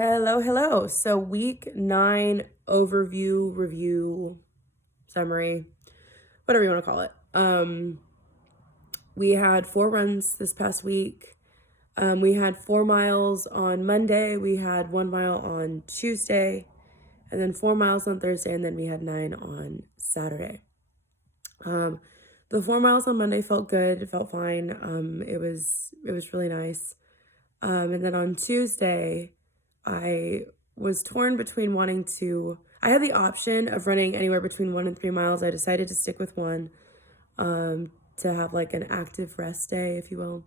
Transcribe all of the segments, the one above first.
Hello. So week 9 overview, review, summary, whatever you want to call it. We had 4 runs this past week. We had 4 miles on Monday, we had 1 mile on Tuesday, and then 4 miles on Thursday, and then we had 9 on Saturday. The 4 miles on Monday felt good, it felt fine. It was really nice. And then on Tuesday, I was torn between I had the option of running anywhere between 1 and 3 miles. I decided to stick with 1, to have like an active rest day, if you will.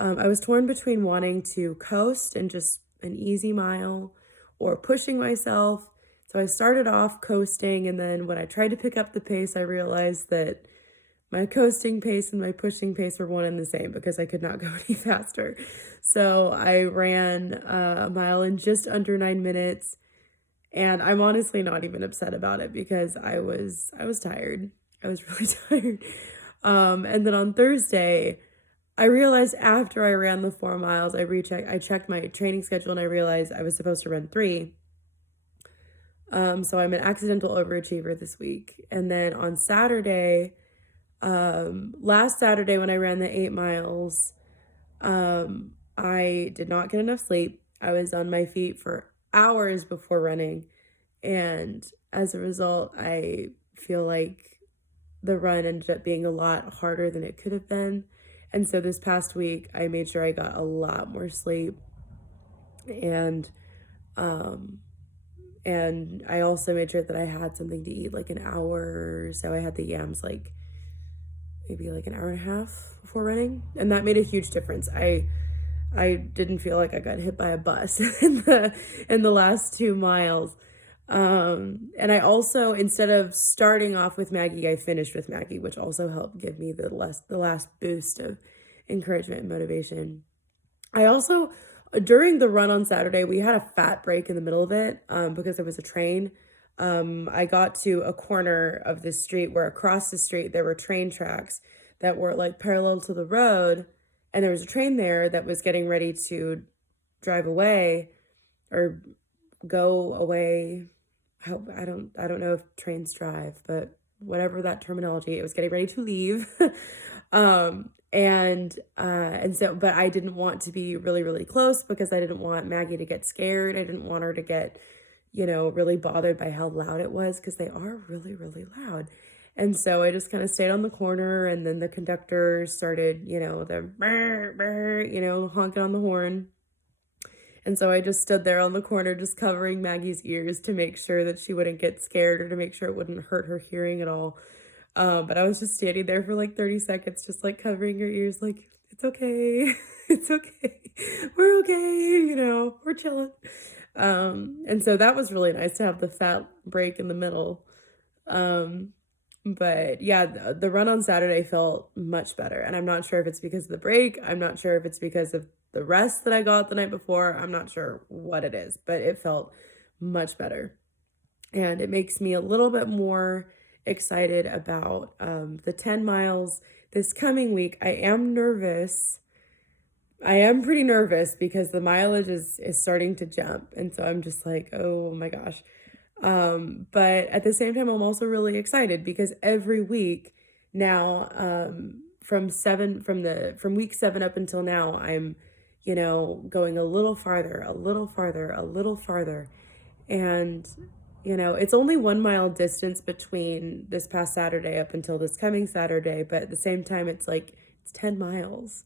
I was torn between wanting to coast and just an easy mile or pushing myself. So I started off coasting, and then when I tried to pick up the pace, I realized that my coasting pace and my pushing pace were one and the same because I could not go any faster. So I ran a mile in just under 9 minutes, and I'm honestly not even upset about it because I was tired. I was really tired. And then on Thursday, I realized after I ran the 4 miles, I checked my training schedule and I realized I was supposed to run 3. So I'm an accidental overachiever this week. And then on Saturday, last Saturday when I ran the 8 miles, I did not get enough sleep. I was on my feet for hours before running. And as a result, I feel like the run ended up being a lot harder than it could have been. And so this past week, I made sure I got a lot more sleep. And I also made sure that I had something to eat like an hour. So I had the yams like maybe like an hour and a half before running. And that made a huge difference. I didn't feel like I got hit by a bus in the last 2 miles. And I also, instead of starting off with Maggie, I finished with Maggie, which also helped give me the last boost of encouragement and motivation. I also, during the run on Saturday, we had a fat break in the middle of it, because there was a train. I got to a corner of this street where across the street there were train tracks that were like parallel to the road, and there was a train there that was getting ready to drive away or go away. I don't know if trains drive, but whatever that terminology, it was getting ready to leave. And so, but I didn't want to be really, really close because I didn't want Maggie to get scared. I didn't want her to get, really bothered by how loud it was, because they are really, really loud. And so I just kind of stayed on the corner, and then the conductor started, the brr, brr, honking on the horn. And so I just stood there on the corner, just covering Maggie's ears to make sure that she wouldn't get scared or to make sure it wouldn't hurt her hearing at all. But I was just standing there for like 30 seconds, just like covering her ears, like, it's okay. It's okay. We're okay. We're chilling. And so that was really nice to have the fat break in the middle. But yeah, the run on Saturday felt much better. And I'm not sure if it's because of the break. I'm not sure if it's because of the rest that I got the night before. I'm not sure what it is, but it felt much better. And it makes me a little bit more excited about the 10 miles this coming week. I am nervous. I am pretty nervous because the mileage is starting to jump. And so I'm just like, oh my gosh. But at the same time, I'm also really excited because every week now, from week 7 up until now, I'm, going a little farther. And, it's only 1 mile distance between this past Saturday up until this coming Saturday. But at the same time, it's 10 miles.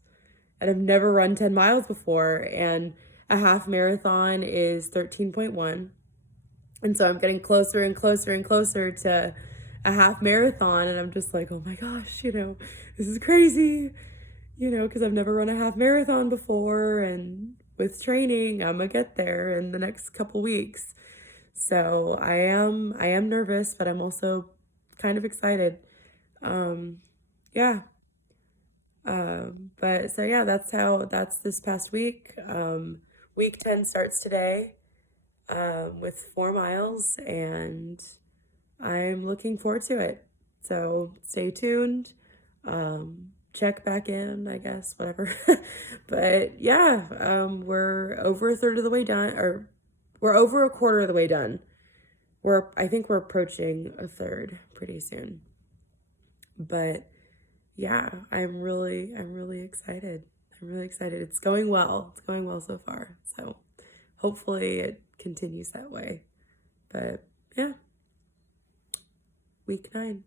And I've never run 10 miles before. And a half marathon is 13.1. And so I'm getting closer and closer and closer to a half marathon. And I'm just like, oh my gosh, this is crazy, because I've never run a half marathon before. And with training, I'm gonna get there in the next couple weeks. So I am nervous, but I'm also kind of excited. Yeah. But so yeah, that's this past week. Week 10 starts today, with 4 miles, and I'm looking forward to it. So stay tuned. Check back in, I guess, whatever. But yeah, we're over a third of the way done, or we're over a quarter of the way done. I think we're approaching a third pretty soon. But yeah, I'm really excited. I'm really excited. It's going well. It's going well so far. So hopefully it continues that way. But yeah, week 9.